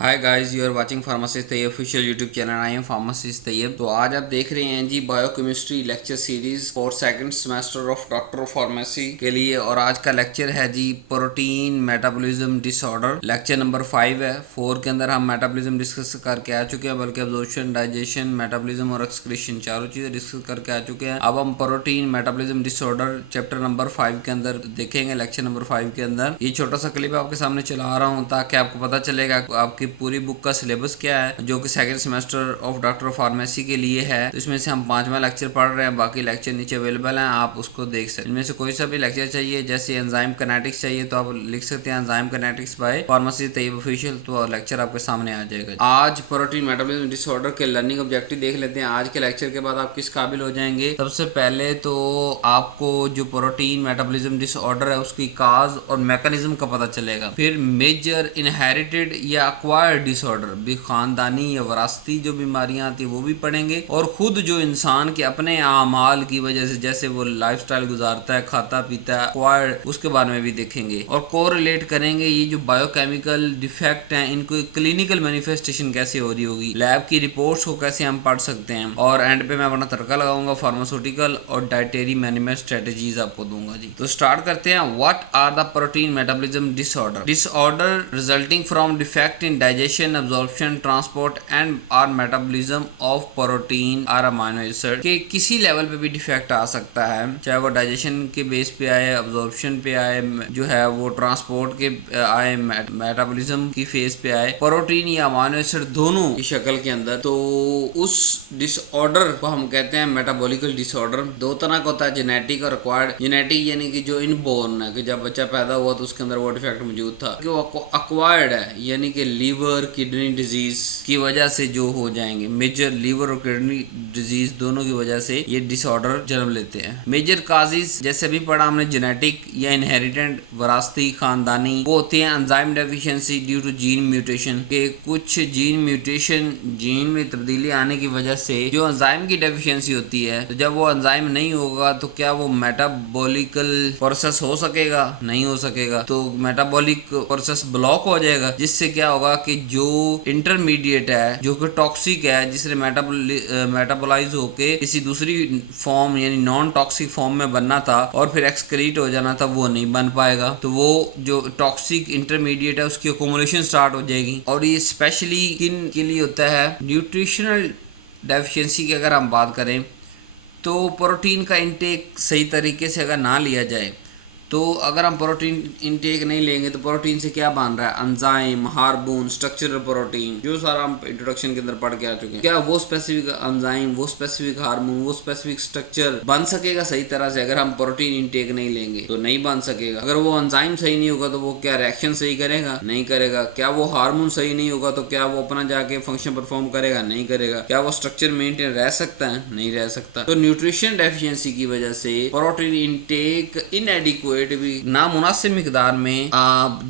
Hi guys, you are watching pharmacist Tayyab official YouTube channel. I am pharmacist Tayyab. तो आज आप देख रहे हैं जी biochemistry lecture series for second semester of doctor of pharmacy के लिए। और आज का लेक्चर है जी protein metabolism disorder. Lecture number 5 है। 4 के अंदर हम मेटाबॉलिज्म डिस्कस करके आ चुके हैं, बल्कि अब्जॉर्प्शन, डाइजेशन, मेटाबॉलिज्म और एक्सक्रीशन चारों चीजें डिस्कस करके आ चुके हैं। अब हम protein metabolism disorder chapter number 5 के अंदर देखेंगे। लेक्चर नंबर 5 के अंदर ये छोटा सा क्लिप आपके सामने चला रहा हूँ ताकि आपको पता चलेगा आपकी पूरी बुक का सिलेबस क्या है, जो कि second semester of doctor of pharmacy के लिए है। तो इसमें से हम 5वां लेक्चर पढ़ रहे हैं, बाकी लेक्चर नीचे अवेलेबल हैं, आप उसको देख सकते हैं। इनमें से कोई सा भी लेक्चर चाहिए, जैसे एंजाइम काइनेटिक्स चाहिए तो आप लिख सकते हैं enzyme kinetics by pharmacist Tayyab official, तो लेक्चर आपके सामने आ जाएगा। आज प्रोटीन मेटाबॉलिज्म डिसऑर्डर के लर्निंग ऑब्जेक्टिव देख लेते हैं। आज के लेक्चर के बाद आप किस काबिल हो जाएंगे। सबसे पहले तो आपको जो प्रोटीन मेटाबॉलिज्म डिसऑर्डर है उसकी काज और मैकेनिज्म का पता चलेगा। फिर मेजर इनहेरिटेड या अक्वायर्ड डिसऑर्डर भी खानदानी या वरासती जो बीमारियां आती है वो भी पढ़ेंगे। और खुद जो इंसान के अपने आमाल की वजह से, जैसे वो लाइफस्टाइल गुजारता है, खाता पीता है, अक्वायर्ड, उसके बारे में भी देखेंगे। और कोरिलेट करेंगे ये जो बायोकेमिकल डिफेक्ट हैं इनको क्लिनिकल मैनिफेस्टेशन कैसे हो रही होगी, लैब की रिपोर्ट्स को कैसे हम पढ़ सकते हैं। और एंड पे मैं अपना तड़का लगाऊंगा फार्मास्यूटिकल और डाइटरी मैनेजमेंट स्ट्रेटेजीज आपको दूंगा जी। तो स्टार्ट करते हैं। What are the protein metabolism disorder resulting from defect in digestion, absorption, transport and और मेटाबॉलिज्म ऑफ प्रोटीन और अमीनो एसिड के किसी लेवल पे भी डिफेक्ट आ सकता है, चाहे वो डाइजेशन के बेस पे आए, अब्जॉर्प्शन पे आए, जो है वो ट्रांसपोर्ट के आए, मेटाबॉलिज्म की फेज पे आए, प्रोटीन या अमीनो एसिड दोनों की शक्ल के अंदर। तो उस डिसऑर्डर को हम कहते हैं मेटाबॉलिकल डिसऑर्डर। दो तरह का होता है, जेनेटिक और एक्वायर्ड। जेनेटिक यानी कि जो इनबोर्न है, कि जब बच्चा पैदा हुआ तो उसके अंदर वो डिफेक्ट मौजूद था। कि वो एक्वायर्ड है यानी कि लीवर किडनी डिजीज की वजह से जो हो जाएंगे। मेजर लीवर और किडनी डिजीज दोनों की वजह से ये डिसऑर्डर जन्म लेते हैं। मेजर काजेज जैसे भी पढ़ा हमने, जेनेटिक या इनहेरिटेंट वरासती खानदानी, वो होते हैं enzyme deficiency due to gene mutation के कुछ जीन म्यूटेशन, जीन में तब्दीली आने की वजह से जो एंजाइम की डेफिशिएंसी होती है, तो जब वो एंजाइम नहीं होगा तो क्या वो मेटाबॉलिकल प्रोसेस हो सकेगा? नहीं हो सकेगा। तो मेटाबॉलिक प्रोसेस ब्लॉक हो जाएगा, जिससे क्या होगा कि जो इंटरमीडिएट है जो कि टॉक्सिक है, जिसने मेटाबोलाइज होके किसी दूसरी फॉर्म यानी नॉन टॉक्सिक फॉर्म में बनना था और फिर एक्सक्रीट हो जाना था, वो नहीं बन पाएगा। तो वो जो टॉक्सिक इंटरमीडिएट है उसकी अकोमोडेशन स्टार्ट हो जाएगी। और ये स्पेशली किन के लिए होता है? न्यूट्रिशनल डेफिशिएंसी की अगर हम बात करें तो प्रोटीन का इंटेक सही तरीके से अगर ना लिया जाए, तो अगर हम प्रोटीन इंटेक नहीं लेंगे तो प्रोटीन से क्या बन रहा है? एंजाइम, हार्मोन, स्ट्रक्चरल प्रोटीन, जो सारा हम इंट्रोडक्शन के अंदर पढ़ के आ चुके हैं। क्या वो स्पेसिफिक एंजाइम, वो स्पेसिफिक हार्मोन, वो स्पेसिफिक स्ट्रक्चर बन सकेगा सही तरह से? अगर हम प्रोटीन इंटेक नहीं लेंगे तो नहीं बन सकेगा। अगर वो एंजाइम सही नहीं होगा तो वो क्या रिएक्शन सही करेगा? नहीं करेगा। क्या वो हार्मोन सही नहीं होगा तो क्या वो अपना जाके फंक्शन परफॉर्म करेगा? नहीं करेगा। क्या वो स्ट्रक्चर मेंटेन रह सकता है? नहीं रह सकता। तो न्यूट्रिशन डेफिशिएंसी की वजह से प्रोटीन इंटेक इनएडिक्वेट भी नामुनासिब मिकदार में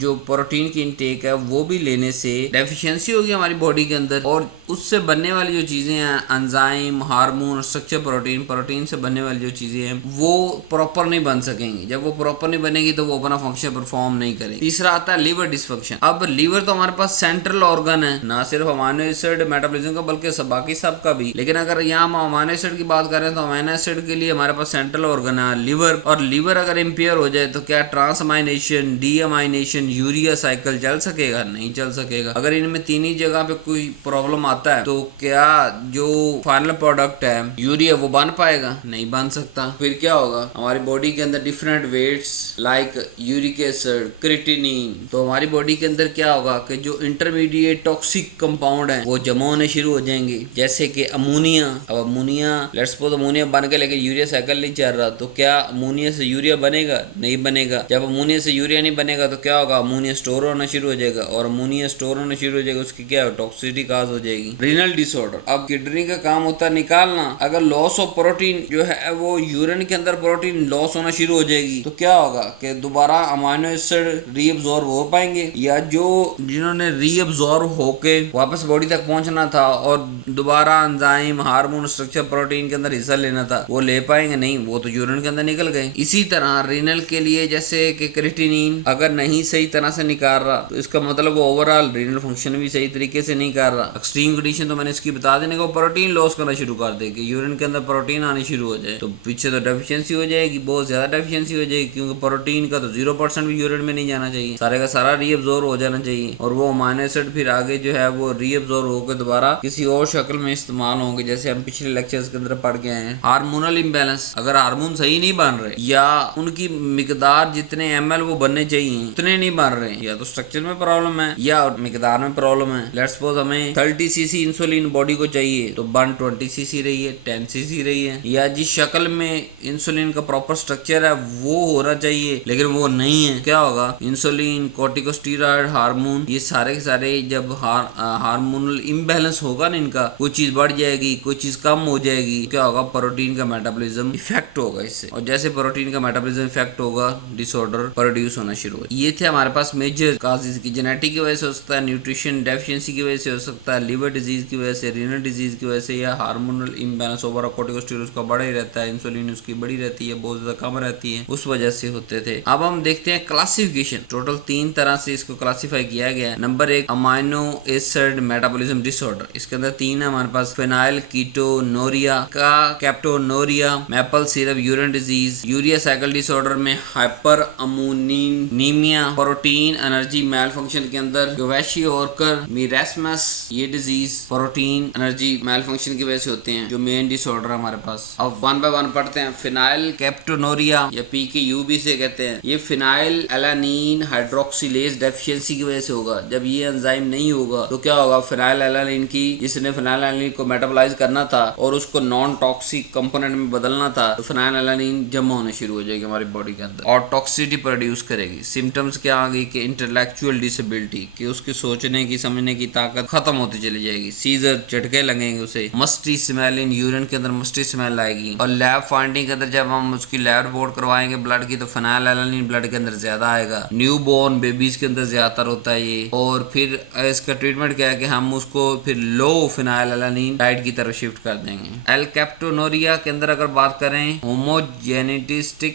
जो प्रोटीन की इंटेक है वो भी लेने से डेफिशिएंसी होगी हमारी बॉडी के अंदर, और उससे बनने वाली जो चीजें हैं एंजाइम, हार्मोन, स्ट्रक्चर प्रोटीन से बनने वाली जो चीजें हैं वो प्रॉपर नहीं बन सकेंगी। जब वो प्रॉपर नहीं बनेगी तो वो अपना फंक्शन परफॉर्म नहीं करेगी। तीसरा आता है लीवर डिसफंक्शन। अब लीवर तो हमारे पास सेंट्रल ऑर्गन है, ना सिर्फ अमीनो एसिड मेटाबॉलिज्म का बल्कि बाकी सब का भी। लेकिन अगर यहाँ हम अमीनो एसिड की बात करें तो अमीनो एसिड के लिए हमारे पास सेंट्रल ऑर्गन है लीवर। और लीवर अगर इम्पेयर हो जाए तो क्या ट्रांसअमाइनेशन, डीअमाइनेशन, यूरिया साइकिल चल सकेगा? नहीं चल सकेगा। अगर इनमें तीन ही जगह पे कोई प्रॉब्लम आता है तो क्या जो फाइनल प्रोडक्ट है यूरिया वो बन पाएगा? नहीं बन सकता। फिर क्या होगा? हमारी बॉडी के अंदर different weights like uric acid, creatinine, तो हमारी बॉडी के अंदर क्या होगा कि जो इंटरमीडिएट टॉक्सिक कंपाउंड है वो जमा होने शुरू हो जाएंगे, जैसे कि अमोनिया। अब अमोनिया, लेट्स सपोज अमोनिया बन के लेकिन यूरिया साइकिल नहीं चल रहा, तो क्या अमोनिया से यूरिया बनेगा? नहीं बनेगा। जब अमोनिया से यूरिया नहीं बनेगा तो क्या होगा? अमोनिया स्टोर होना शुरू हो जाएगा, और अमोनिया स्टोर होना शुरू हो जाएगा, उसकी क्या टॉक्सिसिटी काज हो जाएगी। Renal disorder. अब किडनी का काम होता है निकालना। अगर लॉस ऑफ प्रोटीन जो है वो यूरिन के अंदर प्रोटीन लॉस होना शुरू हो जाएगी तो क्या होगा कि दोबारा अमीनो एसिड रीअब्सॉर्ब हो पाएंगे, या जो जिन्होंने रीअब्सॉर्ब होके वापस बॉडी तक पहुंचना था और दोबारा एंजाइम, हार्मोन, स्ट्रक्चर प्रोटीन के अंदर हिस्सा लेना था वो ले पाएंगे? नहीं, वो तो यूरिन के अंदर निकल गए। इसी तरह रीनल के के लिए जैसे कि क्रिएटिनिन अगर नहीं सही तरह से निकाल रहा तो इसका मतलब वो ओवरऑल रीनल फंक्शन भी सही तरीके से नहीं कर रहा। एक्सट्रीम कंडीशन तो मैंने इसकी बता देने को प्रोटीन लॉस करना शुरू कर देगी, यूरिन के अंदर प्रोटीन आनी शुरू हो जाए तो पीछे तो डेफिशिएंसी हो जाएगी, बहुत ज्यादा डेफिशिएंसी हो जाएगी, क्योंकि प्रोटीन का तो 0% भी यूरिन में नहीं जाना चाहिए, सारे का सारा रीअब्जॉर्ब हो जाना चाहिए और वो अमीनो एसिड फिर आगे जो है वो रीअब्जॉर्ब होकर दोबारा किसी और शक्ल में इस्तेमाल होंगे, जैसे हम पिछले लेक्चर्स के अंदर पढ़ के आए हैं। हार्मोनल इम्बैलेंस, अगर हार्मोन सही नहीं बन रहे या उनकी मिकदार जितने ml वो बनने चाहिए उतने नहीं बन रहे, या तो स्ट्रक्चर में प्रॉब्लम है या मिकदार में प्रॉब्लम है। लेट्स सपोज हमें 30 सीसी इंसुलिन बॉडी को चाहिए तो बन 20 सीसी रही है, 10 सीसी रही है, या जिस शक्ल में इंसुलिन का प्रॉपर स्ट्रक्चर है वो होना चाहिए लेकिन वो नहीं है, क्या होगा, इंसुलिन, कॉर्टिकोस्टेरॉइड हार्मोन, ये सारे के सारे जब हार्मोनल इम्बैलेंस होगा ना, इनका कोई चीज बढ़ जाएगी कोई चीज कम हो जाएगी, क्या होगा, प्रोटीन का मेटाबॉलिज्म इफेक्ट होगा इससे, और जैसे प्रोटीन का मेटाबॉलिज्म इफेक्ट होगा डिसऑर्डर प्रोड्यूस होना शुरू हो। ये थे हमारे पास मेजर काजेस की, जेनेटिक की वजह से हो सकता है, न्यूट्रिशन डेफिशिएंसी की वजह से हो सकता है, लिवर डिजीज की वजह से, रीनल डिजीज की वजह से, या हार्मोनल इम्बैलेंस ओवर कॉर्टिकोस्टेरॉइड उसका बड़ा ही रहता है, इंसुलिन उसकी बड़ी रहती है, बहुत ज्यादा कम रहती है, उस वजह से होते थे। अब हम देखते हैं क्लासिफिकेशन, टोटल 3 तरह से इसको क्लासिफाई किया गया है। Number 1 amino acid metabolism disorder, इसके अंदर 3 है हमारे पास, फेनाइल कीटोनूरिया का alkaptonuria, maple syrup urine disease, urea cycle disorder में hyperammonemia, protein energy malfunction के अंदर क्वेशियोर्कर मिरास्मस, ये disease protein energy malfunction की वजह से होते हैं जो मेन डिसऑर्डर हमारे पास। अब 1 बाय 1 पढ़ते हैं। फिनाइल कैप्टोनूरिया या PKU भी से कहते हैं, ये फिनाइल एलानीन हाइड्रोक्सिलेज डेफिशिएंसी की वजह से होगा। जब ये एंजाइम नहीं होगा तो क्या होगा, फिनाइल एलानीन की, जिसने फिनाइल एलानीन को मेटाबोलाइज करना था और उसको नॉन टॉक्सिक कंपोनेंट में बदलना था, तो फिनाइल एलानीन जमा होने शुरू हो जाएगी हमारी बॉडी के अंदर और टॉक्सिसिटी प्रोड्यूस करेगी। सिम्टम्स क्या आ गई कि इंटेलेक्चुअल डिसेबिलिटी, कि उसके सोचने की समझने की ताकत खत्म होती चली जाएगी, सीजर, झटके लगेंगे उसे, मस्टी स्मेल, इन यूरिन के अंदर मस्टी स्मेल आएगी, और लैब फाइंडिंग के अंदर जब हम उसकी लैब रिपोर्ट करवाएंगे ब्लड की तो फिनाइल एलानीन ब्लड के अंदर ज्यादा आएगा। न्यू बॉर्न बेबीज के अंदर ज्यादातर होता है ये, और फिर इसका ट्रीटमेंट क्या है कि हम उसको फिर लो फिनाइल एलानीन डाइट की तरफ शिफ्ट कर देंगे। एल्केप्टोनूरिया के अंदर अगर बात करें, होमोजेनेटिस्टिक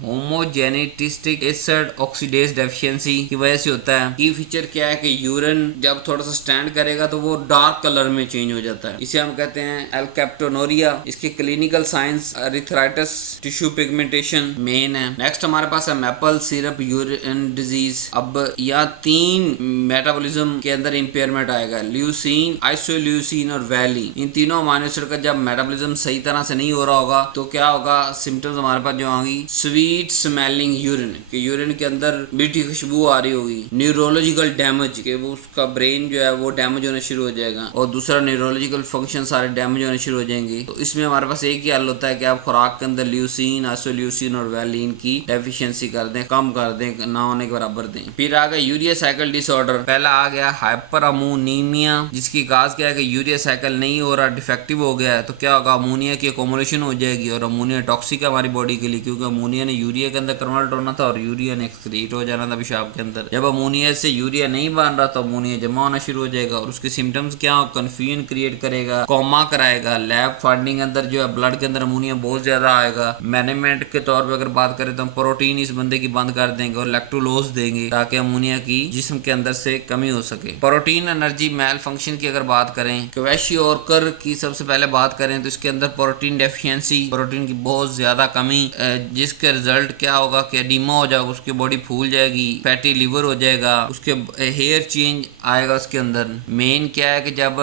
एसिड ऑक्सीडेज डेफिशिएंसी की वजह से होता है। की फीचर क्या है कि यूरिन जब थोड़ा सा स्टैंड करेगा तो वो डार्क कलर में चेंज हो जाता है, इसे हम कहते हैं एल्केप्टोनूरिया। इसके clinical signs arthritis, tissue pigmentation main है। नेक्स्ट हमारे पास है मैपल सिरप यूरिन डिजीज। अब यहाँ 3 मेटाबॉलिज्म के अंदर इंपेयरमेंट आएगा, ल्यूसीन, आइसोल्यूसीन और वैलिन। इन तीनों अमीनो एसिड का जब मेटाबॉलिज्म सही तरह से नहीं हो रहा होगा तो क्या होगा, सिम्टम्स हमारे पास जो आएंगी, स्वीट स्मेलिंग यूरिन, कि यूरिन के अंदर मीठी खुशबू आ रही होगी, न्यूरोलॉजिकल डैमेज, कि वो उसका ब्रेन जो है वो डैमेज होना शुरू हो जाएगा, और दूसरा न्यूरोलॉजिकल फंक्शन सारे डैमेज होने शुरू हो जाएंगे। तो इसमें हमारे पास एक ही हल होता है कि आप खुराक के अंदर ल्यूसीन, आइसोल्यूसीन और वैलिन की डेफिशिएंसी कर दें, कम कर दें, ना होने के बराबर दें। फिर आ गया यूरिया साइकिल डिसऑर्डर। पहला आ गया हाइपर अमोनीमिया, जिसकी काज क्या है कि यूरिया साइकिल नहीं हो रहा, डिफेक्टिव हो गया है, तो क्या होगा, अमोनिया की अकोमोलेशन हो जाएगी, और अमोनिया टॉक्सिक है हमारी बॉडी के लिए, क्योंकि अमोनिया ने यूरिया के अंदर कन्वर्ट होना था और यूरिया ने एक्सक्रीट हो जाना था पेशाब के अंदर। जब अमोनिया से यूरिया नहीं बन रहा तो अमोनिया जमा होना शुरू हो जाएगा, और उसके सिम्टम्स क्या हो, कंफ्यूजन क्रिएट करेगा, कोमा कराएगा। लैब फाइंडिंग अंदर जो है ब्लड के अंदर अमोनिया बहुत ज्यादा आएगा। मैनेजमेंट के तौर पर अगर बात करें तो हम प्रोटीन इस बंदे की बंद कर देंगे और लैक्टोलोज देंगे ताकि अमोनिया की जिस्म के अंदर से कमी हो सके। प्रोटीन एनर्जी मेल फंक्शन की अगर बात करें, क्वेशियोर्कर की सबसे पहले बात करें तो इसके अंदर प्रोटीन डेफिशिएंसी, प्रोटीन की बहुत ज्यादा कमी, जिसके रिजल्ट क्या होगा कि एडिमा हो जाएगा, उसकी बॉडी फूल जाएगी, फैटी लिवर हो जाएगा, उसके हेयर चेंज आएगा उसके अंदर। मेन क्या है कि जब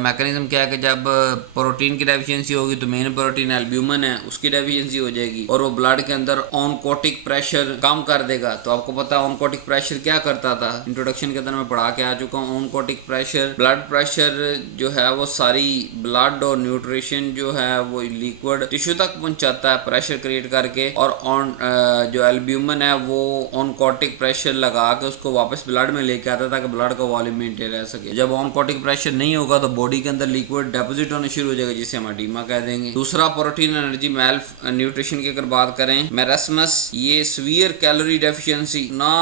मैकेनिज्म क्या है कि जब प्रोटीन की डेफिशिएंसी होगी तो मेन प्रोटीन एल्ब्यूमिन है, उसकी डेफिशिएंसी हो जाएगी, और वो ब्लड के अंदर ऑनकोटिक प्रेशर कम कर देगा। तो आपको पता है ऑनकोटिक प्रेशर क्या करता था, इंट्रोडक्शन के अंदर मैं पढ़ा के आ चुका हूँ। ऑनकोटिक प्रेशर, ब्लड प्रेशर जो है वो सारी ब्लड और न्यूट्रिशन जो है वो लिक्विड टिश्यू तक पहुंचाता है प्रेशर क्रिएट करके, और जो एल्ब्यूमिन है वो ऑनकोटिक प्रेशर लगा के उसको वापस ब्लड में लेके आता है ताकि ब्लड का वॉल्यूम मेंटेन रह सके। जब ऑनकोटिक प्रेशर नहीं होगा तो बॉडी के अंदर लिक्विड डिपॉजिट होने शुरू हो जाएगा, जिसे हम एडिमा कह देंगे। दूसरा प्रोटीन एनर्जी मेल न्यूट्रिशन की अगर बात करें, मैरास्मस, ये सीवियर कैलोरी डेफिशिएंसी ना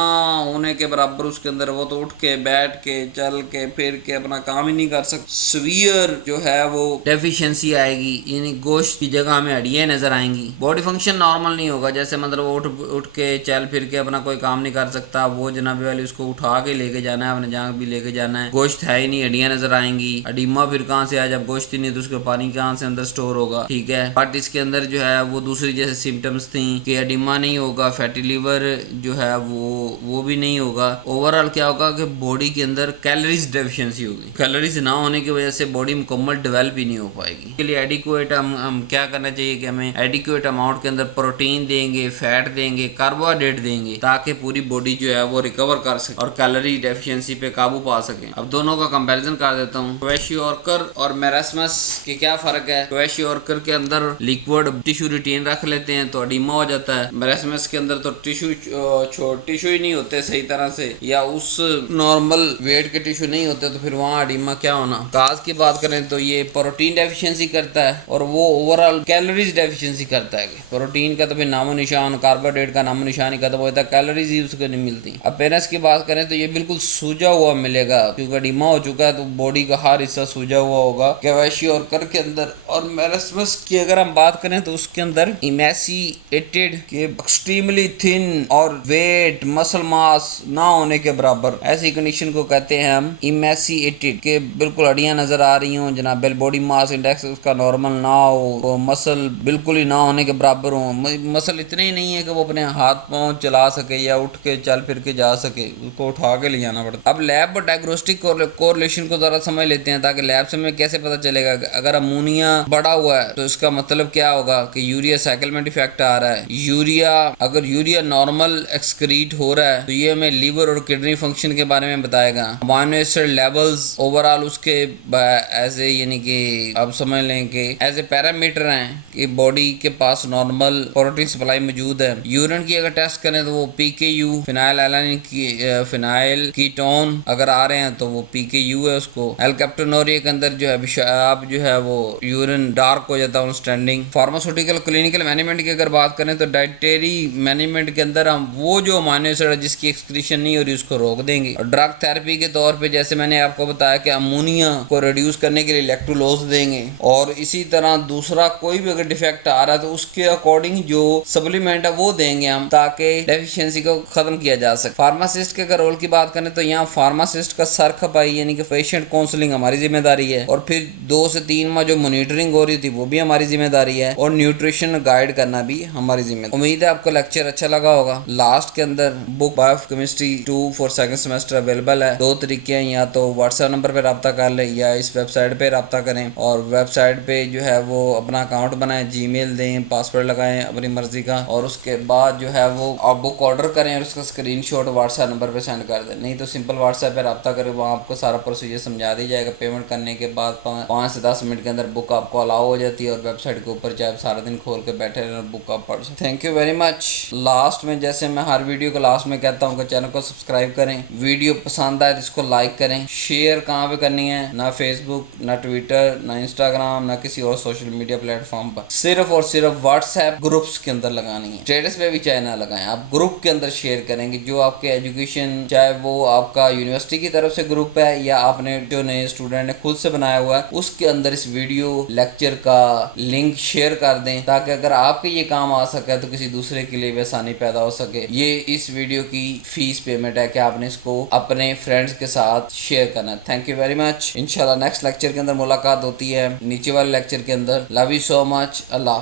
होने के बराबर उसके अंदर, वो तो उठ के बैठ के चल के फिर के अपना काम ही नहीं कर सकता, सीवियर जो है वो डेफिशिएंसी आएगी, यानी गोश्त की जगह हमें हड्डियां नजर आएंगी, बॉडी फंक्शन नॉर्मल नहीं होगा, जैसे मतलब वो उठ के चल फिर के अपना कोई काम नहीं कर सकता, वो जनाबे वाली उसको उठा के लेके जाना है, अपने जहाँ भी लेके जाना है। गोश्त है ही नहीं, हड्डियां नजर आएंगी, अडीमा फिर कहाँ से आया, जब गोश्त ही नहीं तो उसके पानी कहाँ से अंदर स्टोर होगा, ठीक है। बट इसके अंदर जो है वो दूसरी जैसे सिम्टम्स थी कि अडीमा नहीं होगा, फैटी लीवर जो है वो भी नहीं होगा। ओवरऑल क्या होगा कि बॉडी के अंदर कैलोरीज डेफिशिएंसी होगी, कैलोरीज ना होने की वजह से बॉडी मुकम्मल डेवलप ही नहीं हो पाएगी। इसके लिए एडिक्वेट हम क्या करना चाहिए कि हमें एडिक्वेट अमाउंट के अंदर प्रोटीन देंगे, फैट देंगे, कार्बोहाइड्रेट देंगे, ताकि पूरी बॉडी जो है वो रिकवर कर सके और कैलोरी डेफिशिएंसी पे काबू पा सके। अब दोनों का कंपैरिजन कर देता हूँ। क्वेशियोर्कर और मेरास्मस के क्या फर्क है? क्वेशियोर्कर के अंदर लिक्विड टिश्यू रिटेन रख लेते हैं तो एडिमा हो जाता है। मेरास्मस के अंदर तो टिश्यू ही नहीं होते सही तरह से, या उस नॉर्मल वेट के टिश्यू नहीं होते, तो फिर वहाँ एडिमा क्या होना। काज की बात करें तो ये प्रोटीन डेफिशिएंसी करता है और वो ओवरऑल कैलोरीज डेफिशिएंसी करता है। प्रोटीन का तो फिर नामो निशान, कार्बोहाइड्रेट का नामो निशान ही खत्म हो जाता है, कैलोरीज ही उसको नहीं मिलती। अब पेरेंट्स की बात करें तो ये बिल्कुल सूजा हुआ मिलेगा, क्योंकि एडिमा हो चुका है तो बॉडी का हर हिस्सा सूजा हुआ होगा क्वेशियोर्कर के अंदर। और मेरास्मस की अगर हम बात करें तो उसके अंदर इमेसिएटेड के एक्सट्रीमली थिन और वेट मसल मास ना होने के बराबर, ऐसी कंडीशन को कहते हैं हम इमेसिएटेड, के बिल्कुल हड्डियां नजर आ रही हों जनाब, बॉडी मास इंडेक्स उसका नॉर्मल ना हो, मसल बिल्कुल ही ना होने के बराबर हो, मसल इतने ही नहीं है कि वो अपने हाथ पांव चला सके या उठ के चल फिर के जा सके, उसको उठा के ले जाना पड़ता। अब लैब और डायग्नोस्टिक कोरिलेशन को जरा समझ लेते हैं, ताकि लैब से हमें कैसे पता चलेगा अगर अमोनिया बढ़ा हुआ है तो इसका मतलब क्या होगा कि यूरिया साइकिल में डिफेक्ट आ रहा है। अगर यूरिया नॉर्मल एक्सक्रीट हो रहा है तो ये हमें लीवर और किडनी फंक्शन के बारे में बताएगा। अमाइनो एसिड लेवल्स ओवरऑल उसके ऐसे, यानी कि आप समझ लें कि एज ए पैरामीटर हैं कि बॉडी के पास नॉर्मल प्रोटीन सप्लाई मौजूद है। यूरिन की अगर टेस्ट करें तो वो PKU फिनाइल कीटोन अगर आ रहे हैं तो वो PKU है उसको। एल्केप्टोनूरिया के अंदर जो है आप जो है वो यूरिन डार्क हो जाता है स्टैंडिंग। फार्मास्यूटिकल क्लिनिकल मैनेजमेंट की अगर बात करें तो डाइटरी मैनेजमेंट के अंदर हम वो जो अमाइनो एसिड है जिसकी एक्सक्रीशन नहीं हो रही उसको रोक देंगे। और ड्रग थेरेपी के तौर पे जैसे मैंने आपको बताया कि अमोनिया को रिड्यूस करने के लिए इलेक्ट्रोलोज देंगे। और इसी तरह दूसरा कोई भी अगर डिफेक्ट आ रहा है तो उसके अकॉर्डिंग जो सप्लीमेंट है वो देंगे हम, ताकि डेफिशिएंसी को खत्म किया जा सके। फार्मासिस्ट के अगर रोल की बात करें तो यहाँ फार्मासिस्ट का सर खपाई यानी कि पेशेंट काउंसलिंग हमारी जिम्मेदारी है, और फिर 2 से 3 माह जो मॉनिटरिंग हो रही थी वो भी हमारी जिम्मेदारी है, और न्यूट्रिशन गाइड करना भी हमारी जिम्मेदारी। उम्मीद है आपको लेक्चर अच्छा लगा होगा। लास्ट के अंदर book biochemistry 2 for second semester available है। 2 तरीके हैं, या तो व्हाट्सएप नंबर पे रब्ता कर ले या इस वेबसाइट पे रब्ता करें। और वेबसाइट पे जो है वो अपना अकाउंट बनाएं, जीमेल दें, पासवर्ड लगाएं अपनी मर्जी का, और उसके बाद जो है वो आप बुक ऑर्डर करें और उसका स्क्रीनशॉट व्हाट्सएप नंबर पे सेंड कर दें। नहीं तो सिंपल व्हाट्सएप पे रब्ता करें, वहाँ आपको सारा प्रोसीजर समझा दी जाएगा। पेमेंट करने के बाद 5 से 10 मिनट के अंदर बुक आपको अलाउ हो जाती है, और वेबसाइट के ऊपर चाहे सारा दिन खोल के बैठे रहें बुक आप पढ़ सकते। Thank you very much. Last में जैसे मैं हर वीडियो को लास्ट में कहता हूँ कि चैनल को सब्सक्राइब करें, वीडियो पसंद आए तो इसको लाइक करें। शेयर कहाँ पे करनी है? ना फेसबुक, ना ट्विटर, ना इंस्टाग्राम, ना किसी और सोशल मीडिया प्लेटफॉर्म पर, सिर्फ और सिर्फ व्हाट्सएप ग्रुप्स के अंदर लगानी है। स्टेटस पे भी चाहे ना लगाएं, आप ग्रुप के अंदर शेयर करेंगे। जो आपके एजुकेशन, चाहे वो आपका यूनिवर्सिटी की तरफ से ग्रुप है या आपने जो नए स्टूडेंट ने खुद से बनाया हुआ है, उसके अंदर इस वीडियो लेक्चर का लिंक शेयर कर दें, ताकि अगर आपके ये काम आ सके तो किसी दूसरे के लिए भी आसानी पैदा हो सके। ये इस वीडियो की फीस पेमेंट है कि आपने इसको अपने फ्रेंड्स के साथ शेयर करना है। Thank you very much. इंशाल्लाह नेक्स्ट लेक्चर के अंदर मुलाकात होती है, नीचे वाले लेक्चर के अंदर। Love you so much. अल्लाह हाफ़िज़।